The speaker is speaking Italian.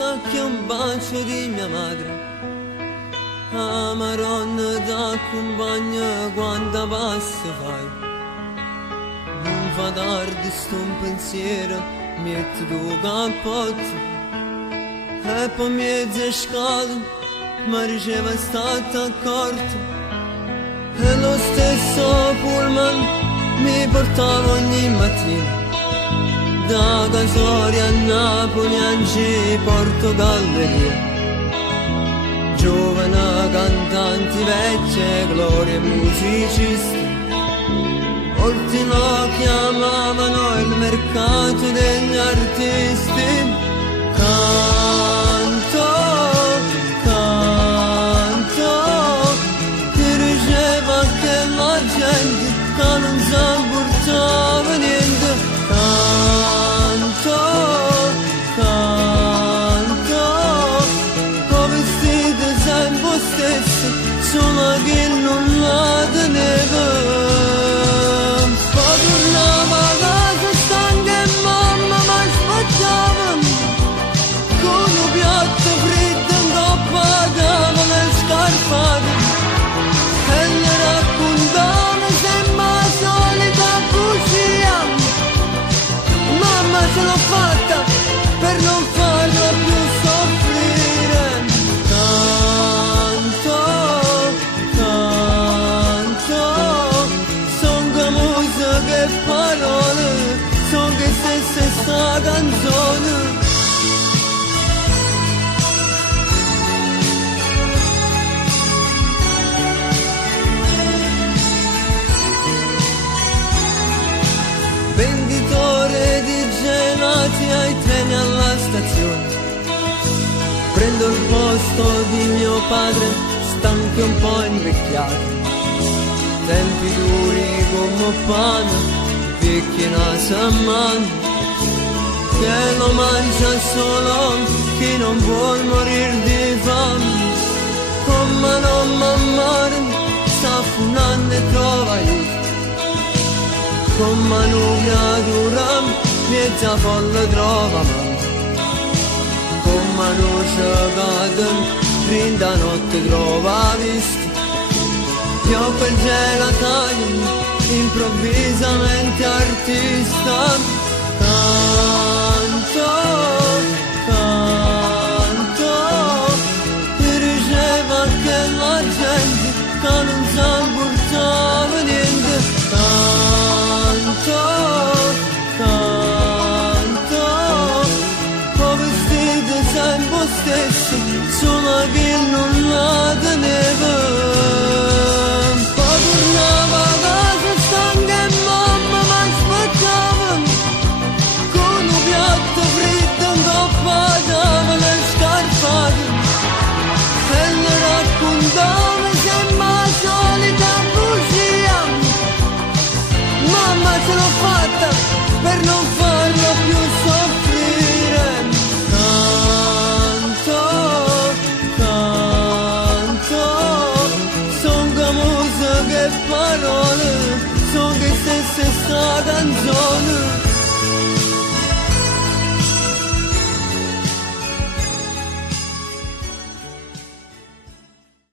sa che un bacio di mia madre, a maronna d'accompagna quando passi fai. Non fa tardi sto un pensiero, metti tu cappotto e poi mezze scale ma riceva stato accorto. E lo stesso pullman mi portava ogni mattina da Casoria a Napoli, Angi, Porto Galleria. Giovane cantanti, vecchie glorie musicisti, molti lo chiamavano il mercato degli artisti. Canto, canto, diceva che la gente che non sa portava niente. Canto, canto, ho vestito sempre stesso, solo che non la tenevo. Poi tornavo a casa stanca e mamma mi aspettava con un piatto fritto in coppa dava le scarpate e le raccontavo sempre la solita bugia. Mamma ce l'ho fatta per non farla più soffrire. Canto, canto, son che musica e parole, son che stessa sta canzone. Venditore di gelati ai treni alla stazione, prendo il posto di mio padre, stanco e un po' invecchiato. Tempi duri come pane, vecchie naso a mano, che lo mangia solo chi non vuol morir di fame. Come non m'amare, sta funando e trova aiuto. Come una creatura mezza folle trova mamma, come una cicada rinda notte trova vista. Io per gelataio improvvisamente artista. Canto, canto, diceva che la gente che non sa portava niente. Canto, canto, ho vestito sempre stesso, solo che non la tenevo. Poi tornavo a casa stanca e mamma mi aspettava con un piatto fritto in coppa dava le scarpate e le raccontavo sempre la solita bugia. Mamma ce l'ho fatta per non farla più soffrire. Canto, canto, son che musica e parole, son che stessa sta canzone.